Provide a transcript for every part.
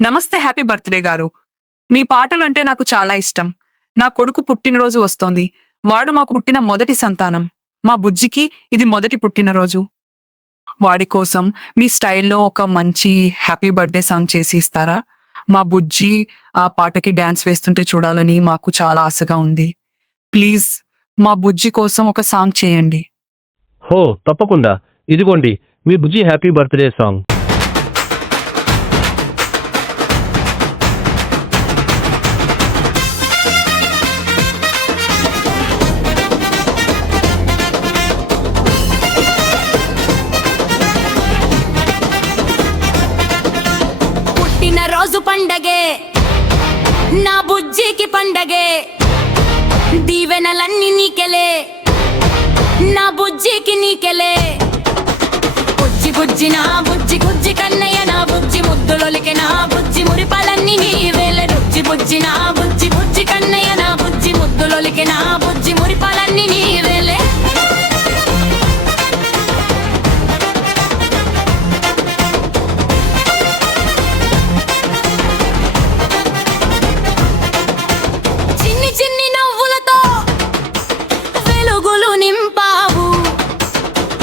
నమస్తే, happy birthday గారు. మీ పాటలంటే నాకు చాలా ఇష్టం. నా కొడుకు పుట్టినరోజు వస్తోంది. వాడు మాకు పుట్టిన మొదటి సంతానం. మా బుజ్జికి ఇది మొదటి పుట్టినరోజు. వాడి కోసం మీ స్టైల్‌లో ఒక మంచి హ్యాపీ బర్త్‌డే సాంగ్ చేసి ఇస్తారా? మా బుజ్జి ఆ పాటకి డాన్స్ వేస్తుంటే చూడాలని మాకు చాలా ఆశగా ఉంది. ప్లీజ్ మా బుజ్జి కోసం ఒక సాంగ్ చేయండి. హో తప్పకుండా. ఇదిగోండి మీ బుజ్జి హ్యాపీ బర్త్‌డే సాంగ్. పుట్టినరోజు పండగే నా బుజ్జికి పండగే, దీవెనలన్నీ నీకెలే నా బుజ్జికి నీకెలే. బుజ్జి బుజ్జి నా బుజ్జి బుజ్జి కన్నయ్య నా బుజ్జి ముద్దులొలికే నా బుజ్జి మురిపాలన్నీ నీవేలే. బుజ్జి బుజ్జి నా బుజ్జి బుజ్జి కన్నయ్య నా బుజ్జి ముద్దులొలికే నా బుజ్జి మురిపాలన్నీ నీవేలే. చిన్ని చిన్ని నవ్వులతో వెలుగులు నింపావు,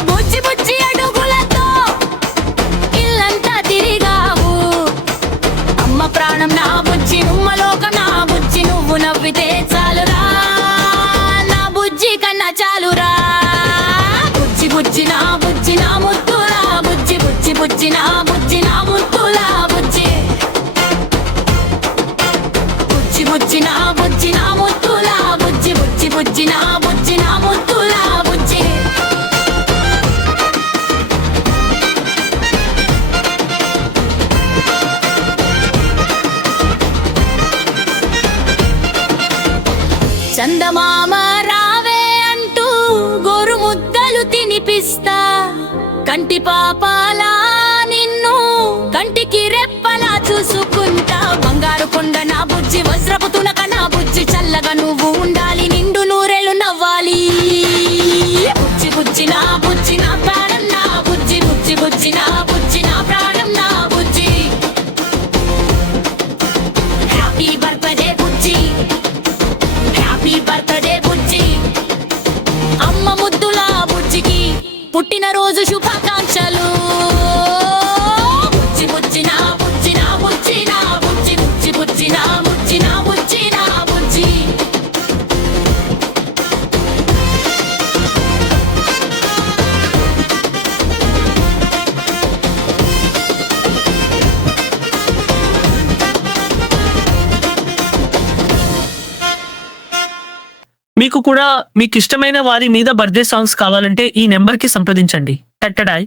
బుజ్జి బుజ్జి అడుగులతో ఇల్లంతా తిరిగావు. అమ్మ ప్రాణం నా బుజ్జి, ఉమ్మలోకం నా బుజ్జి, నువ్వు నవ్వితే చాలురా నా బుజ్జి కన్నా చాలురా. బుజ్జి బుజ్జి నా బుజ్జి నా ముద్దులా బుజ్జి, బుజ్జి బుజ్జి నా బుజ్జి నా ముద్దులా బుజ్జి, బుజ్జి బుజ్జి నా బుజ్జి నా ముద్దులా బుజ్జి, బుజ్జి బుజ్జి నా బుజ్జి నా ముద్దులా బుజ్జి. చందమామ రావే అంటూ గోరు ముద్దలు తినిపిస్తా, కంటి పాపాలా నిన్ను కంటికి రెప్పలా చూసుకుంటా. బంగారు కొండ నా బుజ్జి, వజ్రపు తునక నా బుజ్జి, చల్లగా నువ్వు ఉండాలి, నిండు నూరేళ్ళు నవ్వాలి. బుజ్జి బుజ్జి నా బుజ్జి నా ప్రాణం నా బుజ్జి, బుజ్జి బుజ్జి నా బుజ్జి నా ప్రాణం నా బుజ్జి. హ్యాపీ బర్త్డే బుజ్జి, హ్యాపీ బర్త్డే బుజ్జి. అమ్మ ముద్దులా బుజ్జికి పుట్టినరోజు శుభాకాంక్షలు. బుజ్జి బుజ్జి నా బుజ్జి నా బుజ్జి నా బుజ్జి, బుజ్జి బుజ్జి నా బుజ్జి నా బుజ్జి నా బుజ్జి. మీకు కూడా మీకు ఇష్టమైన వారి మీద బర్త్డే సాంగ్స్ కావాలంటే ఈ నెంబర్కి సంప్రదించండి. ఎట్టడాయ్